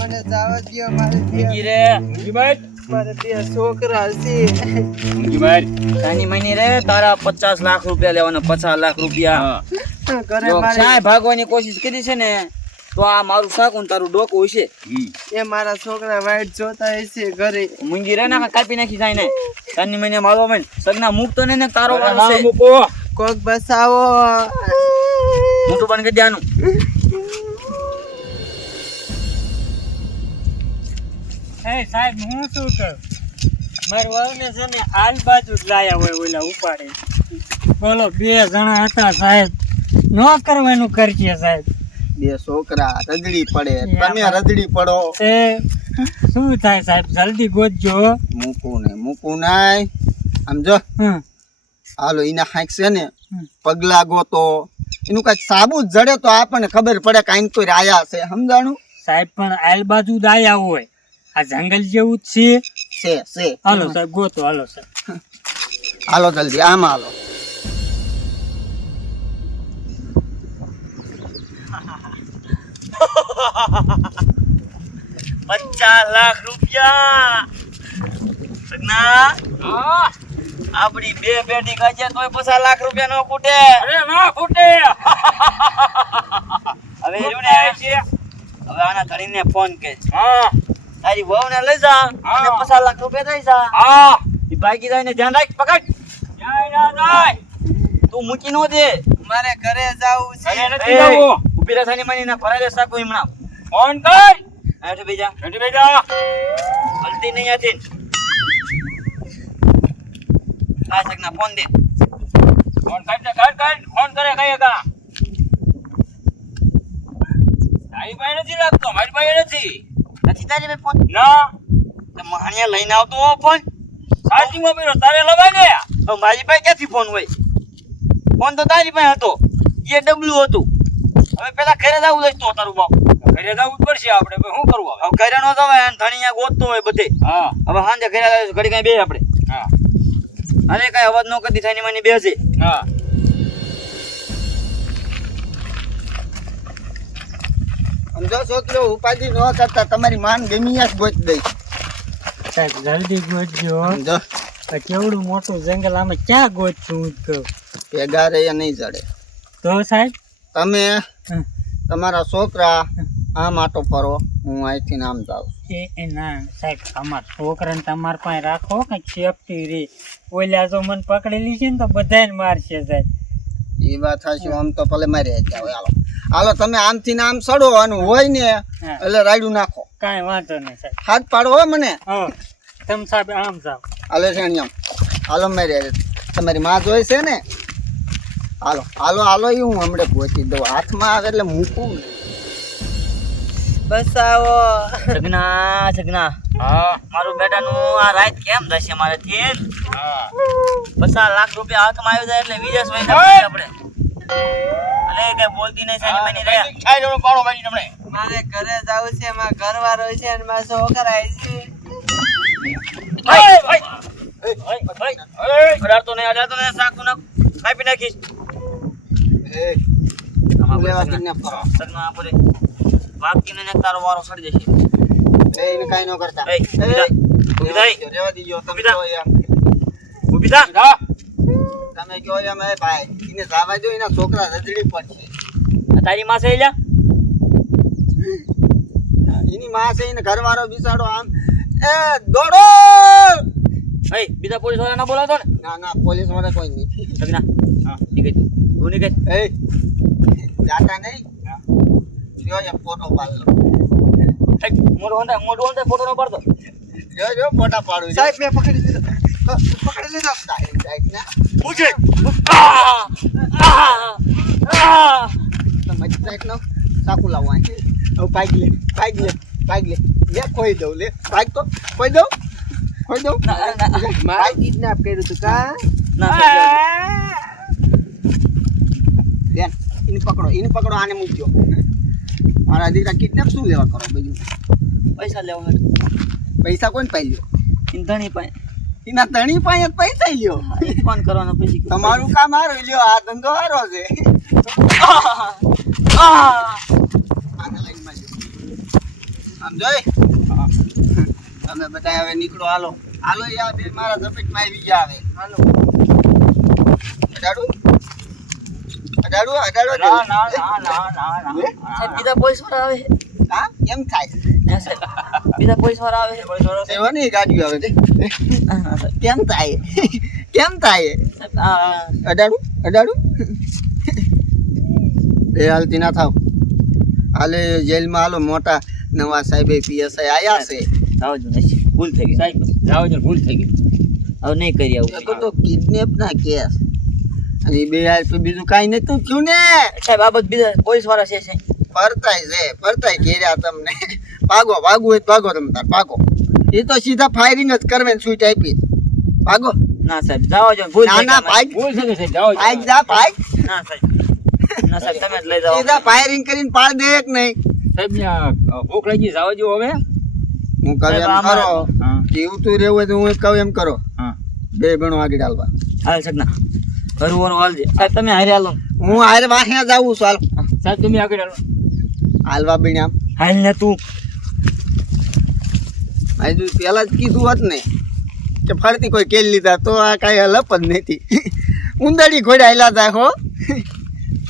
મને જવા દ્યો મારે ઊંઘી રે ઊંઘી બેઠ મારે બે છોકરા છે ઊંઘી બેઠ તાની મહિને રે તારા 50 લાખ રૂપિયા લેવાના 50 લાખ રૂપિયા ઘરે જો મારે ચાય ભાગવાની કોશિશ કરી છે ને તો આ મારું શાકું તારું ડોકું હશે એ મારા છોકરા વાઈટ જોતા હશે ઘરે મુંગી રે ના કાપી નાખી જાય ને તાની મહિને મારવા મન સગના મુકતો ને તારો વારો છે કોક બસાવો મોટું બન કે ધ્યાનું એ સાહેબ હું શું કહું મારી વાવને છે ને આલ બાજુ જ લાયા હોય ઓલા ઉપાડે બોલો 2 જણા હતા સાહેબ નો કરવાનું કરજે સાહેબ બે છોકરા રજડી પડે તમે રજડી પડો એ શું થાય સાહેબ જલ્દી ગોતજો મૂકું નાય સમજો હાલો એના હાઈક છે ને પગલા ગોતો એનું કઈક સાબુ જડે તો આપણને ખબર પડે કે આઈને કોઈ આયા છે સમજાણું સાહેબ પણ આલ બાજુ જ આયા હોય આ જંગલ જેવું જ છે હાલો સાહેબ ગોતો હાલો સાહેબ હાલો જલ્દી આમ હાલો 50 લાખ રૂપિયા સગના આપડી બે પેટી કાજે તોય 50 લાખ રૂપિયા નો ખૂટે અરે ના ખૂટે હવે એમને આવે છે હવે આના ધણીને ફોન કે તારી વહુને લઈ જા અને 50 લાખ રૂપિયા દઈ જા ઈ બાકી જાય ધ્યાન રાખ પકડ જાય ના જાય તું મૂકી નો દે મારે ઘરે જાવું છે અરે નથી જાવું ઉભી રહે સાની મની ના ફરાલે સાકો હમણાં ફોન કર આઠ બેજા ગલતી નહીં હતી આ સગના ફોન દે ફોન કાઢ ફોન કરે કઈ કા તારી પાસે નથી લાગતો મારી પાસે નથી તારી પાસે ફોન ના તો મહાણિયા લઈને આવતો હો ફોન ચાર્જિંગમાં પડ્યો તારે લગાઈ ગયા હવે મારી પાસે ક્યાંથી ફોન હોય ફોન તો તારી પાસે હતો એ ડબલું હતું હવે પેલા ઘરે જવું લઈ તો તારું બાપ ઘરે જવું જ પડશે આપણે શું કરવું હવે ઘરે નો જવાય ધણીયા ગોતતો હોય બધે હવે સાંજે ઘરે ઘડી કઈ બે આપણે અરે કઈ અવાજ નો કરતી થાય મને બેસે સમજો છોકરો ઉપાધિ ન કરતા તમારી માન ગમી જ ગોત દઈ સાહેબ જલ્દી ગોતજો સમજો કેવડું મોટું જંગલ આમાં ક્યાં ગોતશું હું જ કહું ભેગા રે નહીં જડે તો સાહેબ તમે તમારા છોકરા આમ આટો ફરો હું અહીંથી આમ જાઉં એ ના સાહેબ અમાર છોકરાને તમારે પાસે રાખો કઈક સેફટી રે ઓલા જો મને પકડેલી છે ને તો બધાને મારશે સાહેબ એ વાત હશે આમ તો ભલે મારી જાવ હાલો તમે આમથી ને આમ સડવાનું હોય ને એટલે રાયડું નાખો કાંઈ વાંધો નહીં સાહેબ હાથ પાડો હો મને તમે સાહેબ આમ જાઓ હાલો છે આમ હાલો મારી તમારી માં જોઈ છે ને હાલો હાલો હાલો એ હું હમણાં પહોંચી દઉં હાથમાં આવે એટલે મૂકું બસ આવો સગના મારું બેટાનું આ રાત કેમ થશે મારેથી 50 લાખ રૂપિયા હાથમાં આવી જાય એટલે વિદેશ વહી આપણે અરે કઈ બોલતી નહીં સાની મની રે ખાઈ જણો પાડો બાજી તમને મારે ઘરે જાવું છે મારા ઘરવાળો છે અને મારા છોકરા છે અડાડતો નહીં શાક ના કાપી નાખીશ સગના આપડે વાકીને ને તારો વારો સડી જશે એને કાઈ ન કરતા રેવા દીજો તમે ઉભી થા તમે કહો એમ એ ભાઈ એને જાવા જો એના છોકરા રજડી પડશે તારી માં છે લ્યા એની માં છે એને ઘરવાળો બિસાડો આમ એ દોડો બીજા પોલીસ વાળા ના બોલાવતો ને ના પોલીસ વાળા કોઈ નહીં સગના નીકળ તું નીકળ એ જાતા નહીં જો એ ફોટો પાડો મોટો હોંદા ફોટો નો પાડતો જો ફોટા પાડું સાહેબ મેં પકડી લીધો સાહેબ ના પૂછે તમે સાહેબ નો સાકુ લાવવા હવે પાગ લે લે ખોઈ દઉં લે પાગ તો ખોઈ દઉં મારા કિડનેપ કર્યું તું કા બેન એને પકડો આને મૂકજો મારા દીકરા કિડનેપ શું લેવા કરો બીજું પૈસા લેવા પૈસા કોણ પાઈ લ્યો ધણી પાસે એના ધણી પાસે પૈસા લ્યો ફોન કરવાનો પછી તમારું કામ હારું લ્યો આ ધંધો હારો છે આને લઈને માજો આમ જોઈ તમે બધા હવે નીકળો હાલો હાલો યાર બે મારા ઝપેટમાં આવી ગયા હવે હાલો અડાડું અડાડું અડાડું ના ના ના ના ના ના સાહેબ બીજા પોલીસ વાળા આવે હા કેમ થાય ના સાહેબ બીજા પોલીસ વાળા આવે સેવાની ગાડીઓ આવે છે કેમ થાય કેમ થાય સાહેબ આ અડાડું અડાડું એ હાલતી ના થાવ હાલે જેલમાં હાલો મોટા નવા સાહેબ પીએસઆઈ આયા છે જાઓ જો નહીં ભૂલ થઈ ગઈ સાહેબ જાઓ જો ભૂલ થઈ ગઈ હવે નહીં કરી એ આવું તો કિડનેપ ના કેસ અને ઈ બે હાલ તો બીજું કાંઈ નતું થયું ને સાહેબ આ બધું બીજા પોલીસ વાળા છે ફરતાય ઘેર્યા તમને ભાગો ભાગવું હોય તો ભાગો તમે તાર ભાગો એ તો સીધા ફાયરિંગ જ કરવે ને સ્વીટ આપી ભાગો ના સાહેબ જાઓ જો ભૂલ ના થઈ ના ગઈ ભાગ ભૂલ થઈ ગઈ સાહેબ જાઓ ભાગ જા ભાગ ના સાહેબ ના સાહેબ તમે જ લઈ જાઓ સીધા ફાયરિંગ કરીને પાડ દે એક નહીં સાહેબ ને ભૂખ લાગી જાઓ જો હવે હું કહું એમ સાહેબ, કરો હા જીવતું રહેવું હોય તો હું કહું એમ કરો હા 2 ગણો આગળ હાલવા હાલ સાહેબ ના ઘરવાનું હાલજે સાહેબ તમે હારે હાલો હું હારે વાહે જાવું છું હાલ સાહેબ તમે આગળ હાલો હાલવા બીને આમ હાલ ને તું હજુ પેલા જ કીધું હોત ને કે ફરતી કોઈ કેલ લીધા તો આ કાંઈ હલપ જ નથી ઉંદરડી ઘોડા હાલ્યા હતા હો